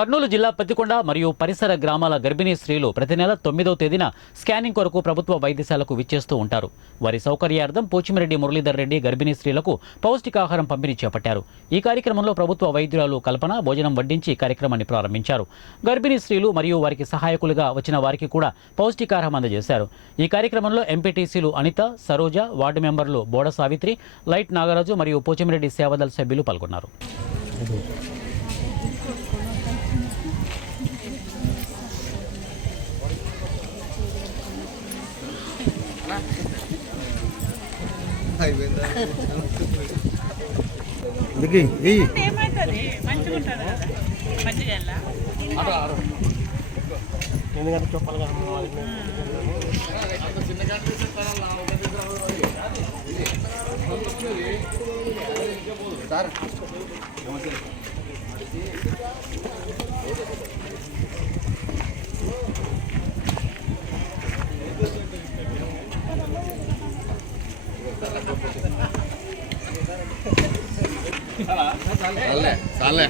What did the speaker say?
కర్నూలు జిల్లా పత్తికొండ మరియు పరిసర గ్రామాల గర్భిణీ స్త్రీలు ప్రతి నెల 9వ తేదీన స్కానింగ్ కొరకు ప్రభుత్వ వైద్యశాలకు విచ్చేస్తూ ఉంటారు. వారి సౌకర్యార్థం పోచిమిరెడ్డి మురళీధర్ రెడ్డి గర్భిణీ స్త్రీలకు పౌష్టికాహారం పంపిణీ చేపట్టారు. ఈ కార్యక్రమంలో ప్రభుత్వ వైద్యురాలు కల్పన భోజనం వడ్డించి కార్యక్రమాన్ని ప్రారంభించారు. గర్భిణీ స్త్రీలు మరియు వారికి సహాయకులుగా వచ్చిన వారికి కూడా పౌష్టికాహారం అందజేశారు. ఈ కార్యక్రమంలో ఎంపీటీసీలు అనిత, సరోజ, వార్డు మెంబర్లు బోడ సావిత్రి, లైట్ నాగరాజు మరియు పోచిమిరెడ్డి సేవాదళ సభ్యులు పాల్గొన్నారు. ఎందుకంటే చెప్పాలి కదా సార్. చాలే